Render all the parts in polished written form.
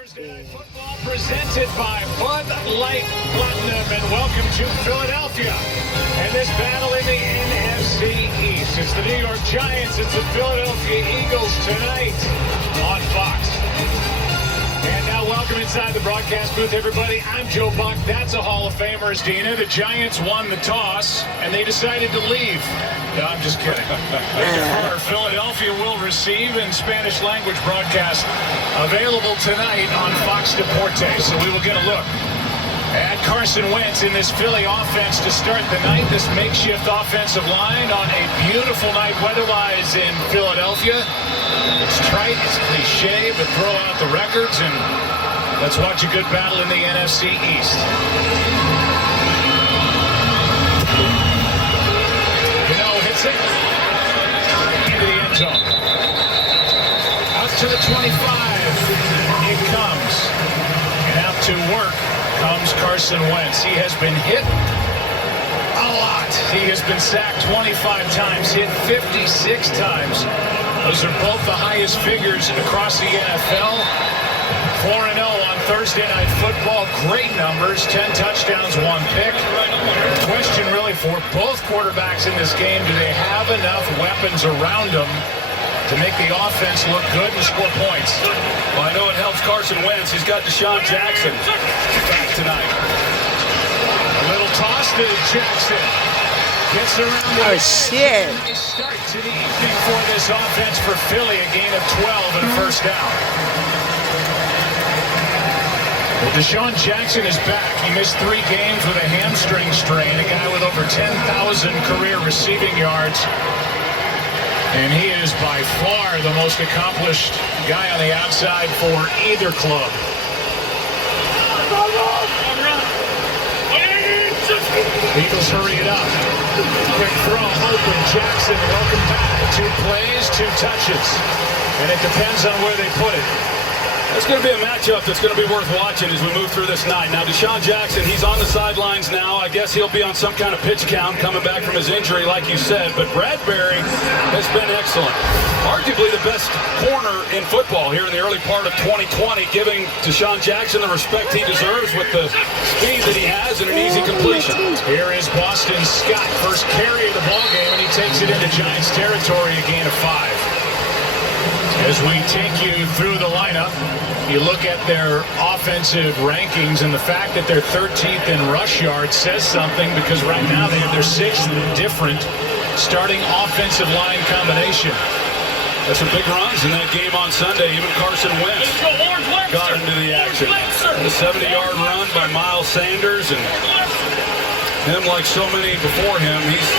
Thursday Night Football presented by Bud Light Platinum, and welcome to Philadelphia and this battle in the NFC East. It's the New York Giants, it's the Philadelphia Eagles tonight on Fox. And now welcome inside the broadcast booth, everybody. I'm Joe Buck. That's a Hall of Famer, Dina. The Giants won the toss, and they decided to leave. No, I'm just kidding. Philadelphia will receive in Spanish language broadcast available tonight on Fox Deportes. So we will get a look at Carson Wentz in this Philly offense to start the night. This makeshift offensive line on a beautiful night weather-wise in Philadelphia. It's trite, it's cliche, but throw out the records and let's watch a good battle in the NFC East. Hits it into the end zone. Out to the 25. It comes. And out to work comes Carson Wentz. He has been hit a lot. He has been sacked 25 times, hit 56 times. Those are both the highest figures across the NFL. 4-0 on Thursday Night Football. Great numbers. 10 touchdowns, 1 pick. Question really for both quarterbacks in this game, do they have enough weapons around them to make the offense look good and score points? Well, I know it helps Carson Wentz. He's got Deshaun Jackson back tonight. A little toss to Jackson. Gets around the shit. Nice start to the evening for this offense for Philly. A gain of 12 and a first down. Well, Deshaun Jackson is back. He missed 3 games with a hamstring strain. A guy with over 10,000 career receiving yards. And he is by far the most accomplished guy on the outside for either club. Eagles hurry it up. Quick throw, open. Jackson, welcome back. 2 plays, 2 touches. And it depends on where they put it. It's going to be a matchup that's going to be worth watching as we move through this night. Now, Deshaun Jackson, he's on the sidelines now. I guess he'll be on some kind of pitch count coming back from his injury, like you said. But Bradbury has been excellent. Arguably the best corner in football here in the early part of 2020, giving Deshaun Jackson the respect he deserves with the speed that he has and an easy completion. Here is Boston Scott, first carry of the ballgame, and he takes it into Giants territory, a gain of 5. As we take you through the lineup, you look at their offensive rankings, and the fact that they're 13th in rush yards says something, because right now they have their 6th different starting offensive line combination. That's some big runs in that game on Sunday. Even Carson Wentz got into the action. The 70-yard run by Miles Sanders, and him, like so many before him, he's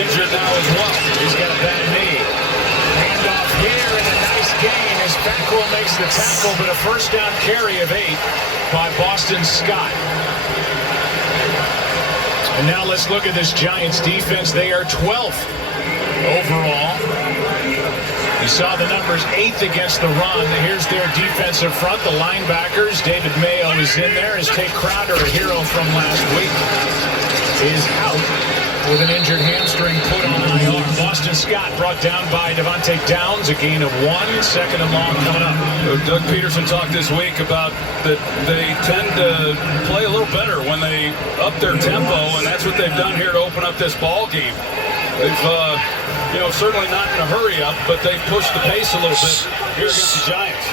injured now as well. He's got a bad knee. Handoff here, and a nice gain as Fackrell makes the tackle, but a first down carry of 8 by Boston Scott. And now let's look at this Giants defense. They are 12th overall. You saw the numbers, 8th against the run. Here's their defensive front, the linebackers. David Mayo is in there as Tate Crowder, a hero from last week, is out with an injured hamstring put on IR. Boston Scott brought down by Devontae Downs, a gain of 1, 2nd and long coming up. Doug Peterson talked this week about that they tend to play a little better when they up their tempo, and that's what they've done here to open up this ball game. They've, certainly not in a hurry up, but they've pushed the pace a little bit here against the Giants.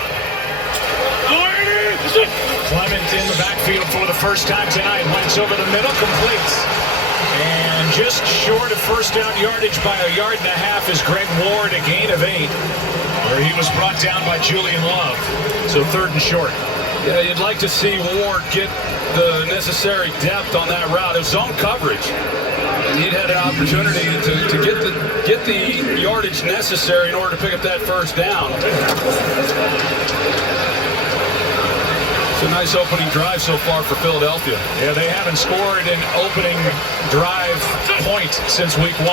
Clement in the backfield for the first time tonight. Wentz over the middle, completes. And just short of first down yardage by 1.5 yards is Greg Ward, a gain of 8, where he was brought down by Julian Love. So 3rd and short. Yeah, you'd like to see Ward get the necessary depth on that route. It was zone coverage. And he'd had an opportunity to get the yardage necessary in order to pick up that first down. It's a nice opening drive so far for Philadelphia. Yeah, they haven't scored an opening drive point since week 1.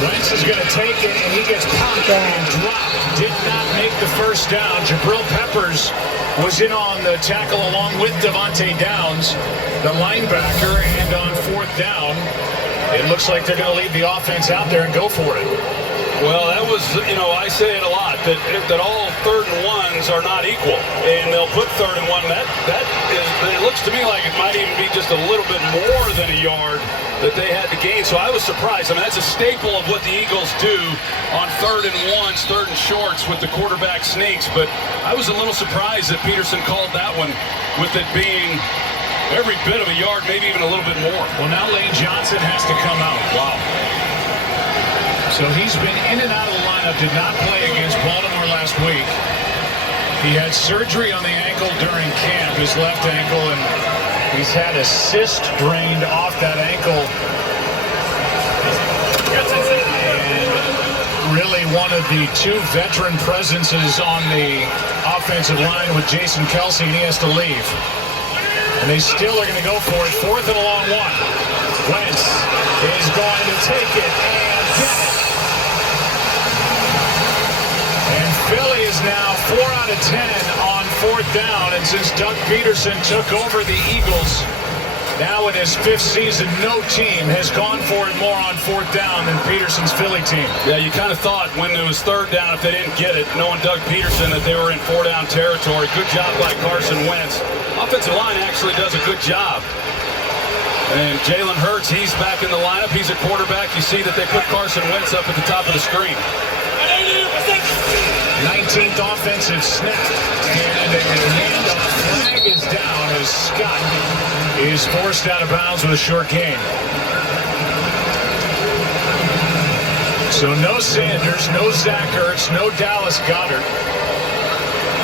Wentz is going to take it, and he gets popped and dropped. Did not make the first down. Jabril Peppers was in on the tackle along with Devontae Downs, the linebacker, and on 4th down, it looks like they're going to leave the offense out there and go for it. Well, that was, I say it a lot, that all 3rd and 1s are not equal. And they'll put 3rd and 1. It looks to me like it might even be just a little bit more than a yard that they had to gain. So I was surprised. I mean, that's a staple of what the Eagles do on 3rd and 1s, 3rd and shorts with the quarterback sneaks. But I was a little surprised that Peterson called that one with it being every bit of a yard, maybe even a little bit more. Well, now Lane Johnson has to come out. Wow. So he's been in and out of the lineup, did not play against Baltimore last week. He had surgery on the ankle during camp, his left ankle, and he's had a cyst drained off that ankle. And really one of the 2 veteran presences on the offensive line with Jason Kelsey, and he has to leave. And they still are going to go for it. 4th and a long 1. Wentz is going to take it and get it. And Philly is now 4 out of 10 on 4th down. And since Doug Peterson took over the Eagles, now in his 5th season, no team has gone for it more on 4th down than Peterson's Philly team. Yeah, you kind of thought when it was 3rd down, if they didn't get it, knowing Doug Peterson, that they were in 4-down territory. Good job by Carson Wentz. Offensive line actually does a good job. And Jalen Hurts, he's back in the lineup. He's a quarterback. You see that they put Carson Wentz up at the top of the screen. 19th offensive snap. And a handoff flag is down as Scott is forced out of bounds with a short gain. So no Sanders, no Zach Ertz, no Dallas Goedert.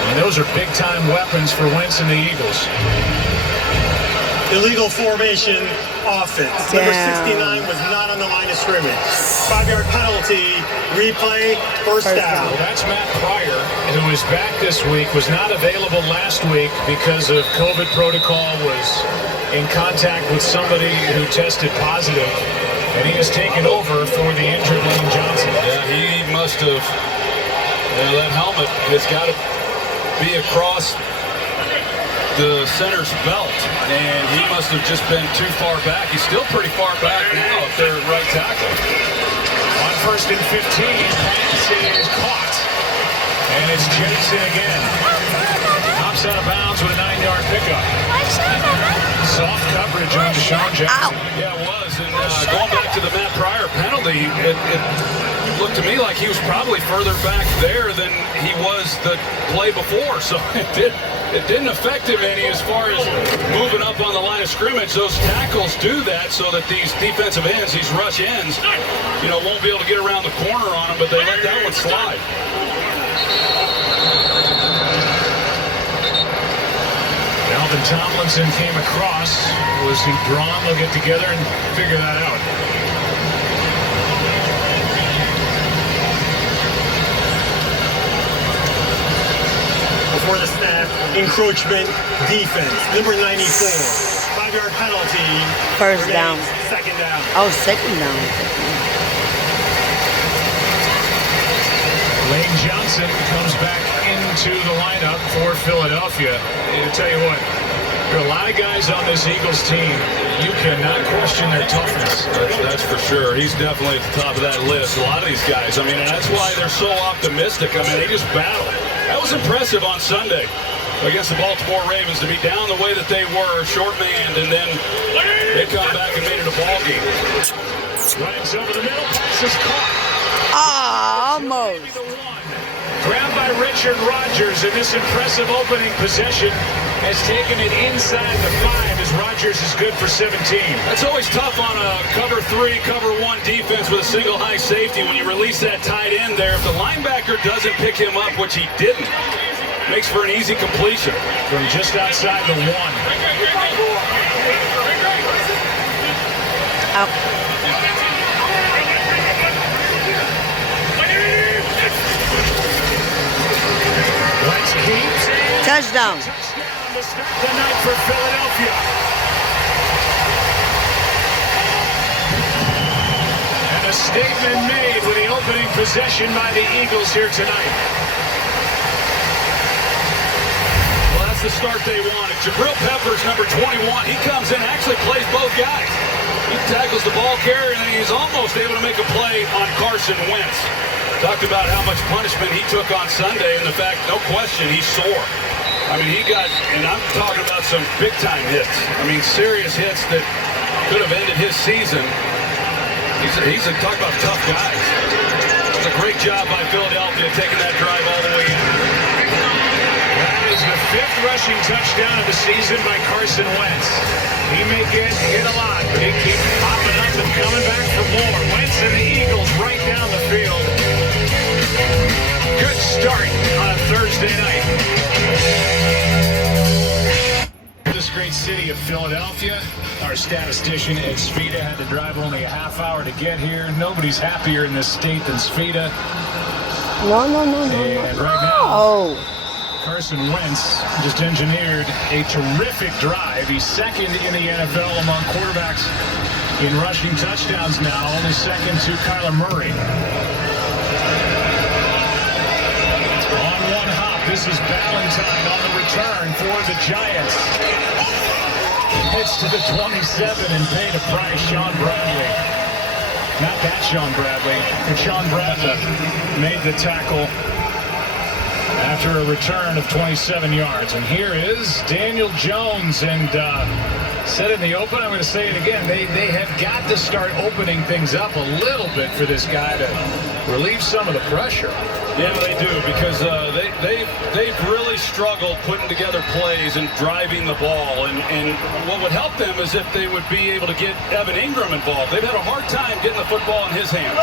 And those are big-time weapons for Wentz and the Eagles. Illegal formation offense. Number 69 was not on the line of scrimmage. 5-yard penalty, replay, first down. Well, that's Matt Pryor, who is back this week, was not available last week because of COVID protocol, was in contact with somebody who tested positive, and he has taken over for the injured Lane Johnson. Yeah, he must have, that helmet has got to be across the center's belt, and he must have just been too far back. He's still pretty far back now if they're right tackle. On 1st and 15, pass is caught, and it's Jason again. Hops out of bounds with a 9-yard pickup. Soft coverage on Deshaun Jackson. Yeah, it was, and going back to the Matt Pryor penalty, it looked to me like he was probably further back there than he was the play before, so it didn't affect him any as far as moving up on the line of scrimmage. Those tackles do that so that these defensive ends, these rush ends, won't be able to get around the corner on them, but they let that one slide. Alvin Tomlinson came across. Was he drawn? They'll get together and figure that out. Before the snap, encroachment, defense. Number 94, 5-yard penalty. First down. 2nd down. Oh, 2nd down. Lane Johnson comes back into the lineup for Philadelphia. And to tell you what, there are a lot of guys on this Eagles team. You cannot question their toughness. That's for sure. He's definitely at the top of that list. A lot of these guys. I mean, and that's why they're so optimistic. I mean, they just battle. That was impressive on Sunday against the Baltimore Ravens to be down the way that they were, short-manned, and then they come back and made it a ball game. Runs over the middle, pass is caught. Almost. Grabbed by Richard Rodgers, and this impressive opening possession has taken it inside the 5 as Rodgers is good for 17. That's always tough on a cover 3, cover 1 defense with a single high safety when you release that tight end there. If the linebacker doesn't pick him up, which he didn't, makes for an easy completion. From just outside the 1. Out. Wentz keeps. Touchdown. Touchdown to start the night for Philadelphia. And a statement made with the opening possession by the Eagles here tonight. Well, that's the start they wanted. Jabril Peppers, number 21, he comes in, actually plays both guys. He tackles the ball carrier, and he's almost able to make a play on Carson Wentz. Talked about how much punishment he took on Sunday, and the fact, no question, he's sore. I mean, he got, and I'm talking about some big-time hits. I mean, serious hits that could have ended his season. He's talk about tough guys. It was a great job by Philadelphia taking that drive all the way in. That is the 5th rushing touchdown of the season by Carson Wentz. He may get hit a lot, but he keeps popping up and coming back for more. Wentz and the Eagles right down the field. Good start on a Thursday night. This great city of Philadelphia. Our statistician Ed Svita had to drive only a half hour to get here. Nobody's happier in this state than Svita. No. And right now, Carson Wentz just engineered a terrific drive. He's second in the NFL among quarterbacks in rushing touchdowns now, only second to Kyler Murray. On one hop, this is Ballantyne on the return for the Giants. Hits to the 27 and paid a price. Sean Bradley. Not that Sean Bradley, but Sean Bradley made the tackle after a return of 27 yards. And here is Daniel Jones. And said in the open, I'm going to say it again, they have got to start opening things up a little bit for this guy to relieve some of the pressure. Yeah, they do, because they've really struggled putting together plays and driving the ball. And what would help them is if they would be able to get Evan Ingram involved. They've had a hard time getting the football in his hands.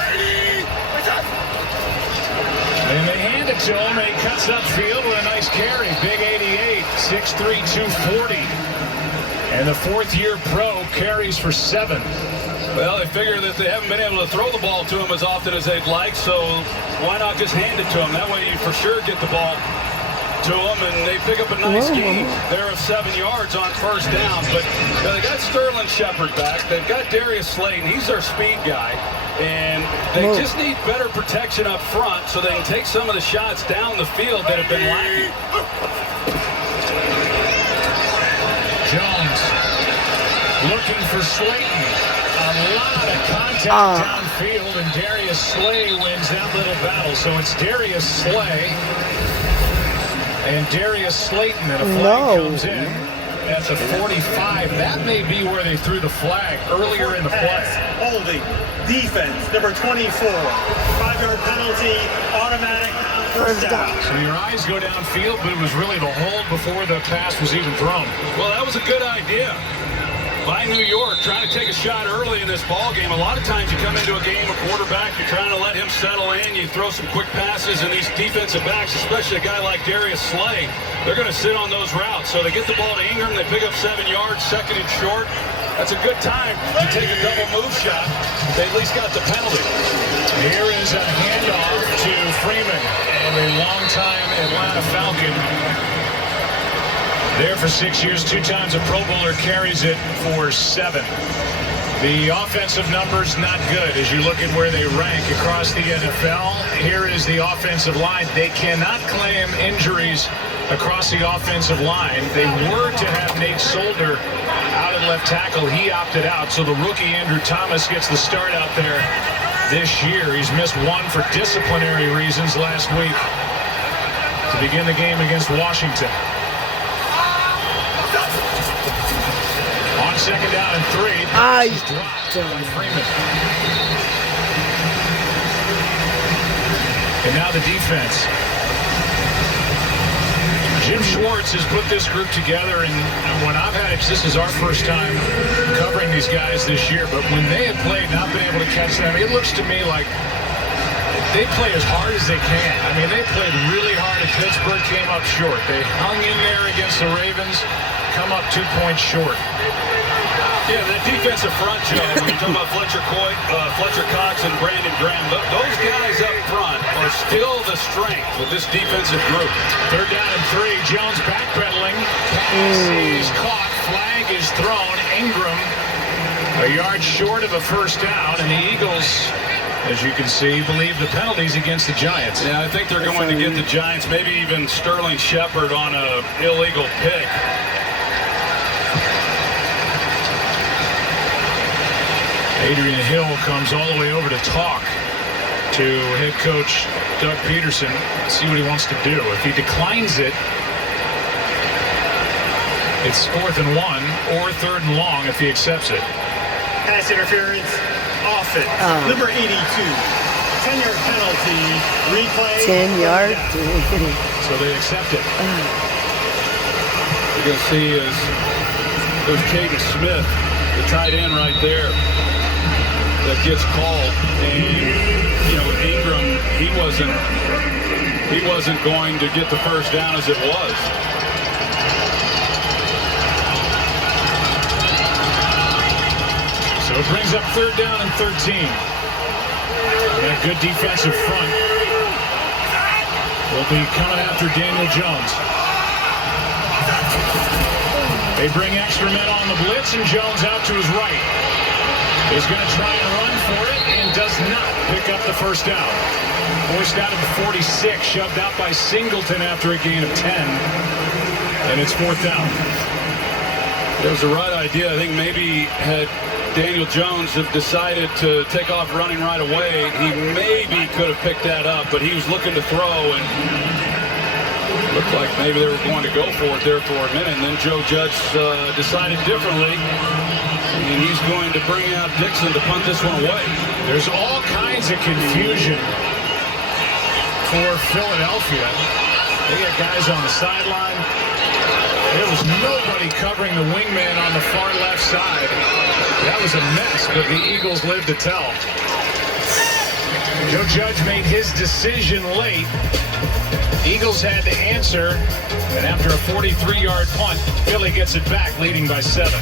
And they hand it to him, and he cuts upfield with a nice carry. Big 88, 6'3", 240. And the 4th-year pro carries for 7. Well, they figure that they haven't been able to throw the ball to him as often as they'd like, so why not just hand it to him? That way you for sure get the ball to him, and they pick up a nice gain there of 7 yards on first down. But they got Sterling Shepard back. They've got Darius Slayton. He's their speed guy. And they just need better protection up front so they can take some of the shots down the field that have been lacking. Jones looking for Slayton. A lot of contact downfield, and Darius Slay wins that little battle. So it's Darius Slay and Darius Slayton, and a flag comes in at the 45. That may be where they threw the flag earlier in the play. Holding. Defense, number 24. 5-yard penalty, automatic first down. So your eyes go downfield, but it was really the hold before the pass was even thrown. Well, that was a good idea by New York, trying to take a shot early in this ball game. A lot of times you come into a game, a quarterback, you're trying to let him settle in, you throw some quick passes, and these defensive backs, especially a guy like Darius Slay, they're going to sit on those routes. So they get the ball to Ingram, they pick up 7 yards, second and short. That's a good time to take a double move shot. They at least got the penalty. Here is a handoff to Freeman, and a longtime Atlanta Falcon. There for 6 years, 2 times a Pro Bowler, carries it for 7. The offensive numbers not good as you look at where they rank across the NFL. Here is the offensive line. They cannot claim injuries across the offensive line. They were to have Nate Solder out at left tackle. He opted out, so the rookie Andrew Thomas gets the start out there this year. He's missed 1 for disciplinary reasons last week to begin the game against Washington. On second down and 3, he's dropped by Freeman. And now the defense. Jim Schwartz has put this group together, and when I've had it, this is our first time covering these guys this year, but when they have played, not been able to catch them, it looks to me like they play as hard as they can. I mean, they played really hard, and Pittsburgh came up short. They hung in there against the Ravens, come up 2 points short. Yeah, that defensive front, Joe, when you're talking about Fletcher Cox and Brandon Graham, those guys up front are still the strength with this defensive group. Third down and 3, Jones backpedaling. Pass is caught, flag is thrown. Ingram a yard short of a first down, and the Eagles, as you can see, believe the penalties against the Giants. Yeah, I think they're going to get the Giants, maybe even Sterling Shepard on an illegal pick. Adrian Hill comes all the way over to talk to head coach Doug Peterson, see what he wants to do. If he declines it, it's 4th and 1 or 3rd and long if he accepts it. Pass interference, offense. Number 82. 10-yard penalty, replay. 10 yards. So they accept it. You're going to see is there's Caden Smith, the tight end right there, that gets called. And, you know, with Ingram, he wasn't going to get the first down as it was. So it brings up 3rd down and 13. And a good defensive front will be coming after Daniel Jones. They bring extra men on the blitz, and Jones out to his right. He's going to try and run for it and does not pick up the first down. Forced out of the 46, shoved out by Singleton after a gain of 10. And it's 4th down. It was the right idea. I think maybe had Daniel Jones have decided to take off running right away, he maybe could have picked that up, but he was looking to throw, and looked like maybe they were going to go for it there for a minute, and then Joe Judge decided differently, and he's going to bring out Dixon to punt this one away. There's all kinds of confusion for Philadelphia. They got guys on the sideline. There was nobody covering the wingman on the far left side. That was a mess, but the Eagles lived to tell. Joe Judge made his decision late. Eagles had to answer, and after a 43-yard punt, Philly gets it back, leading by 7.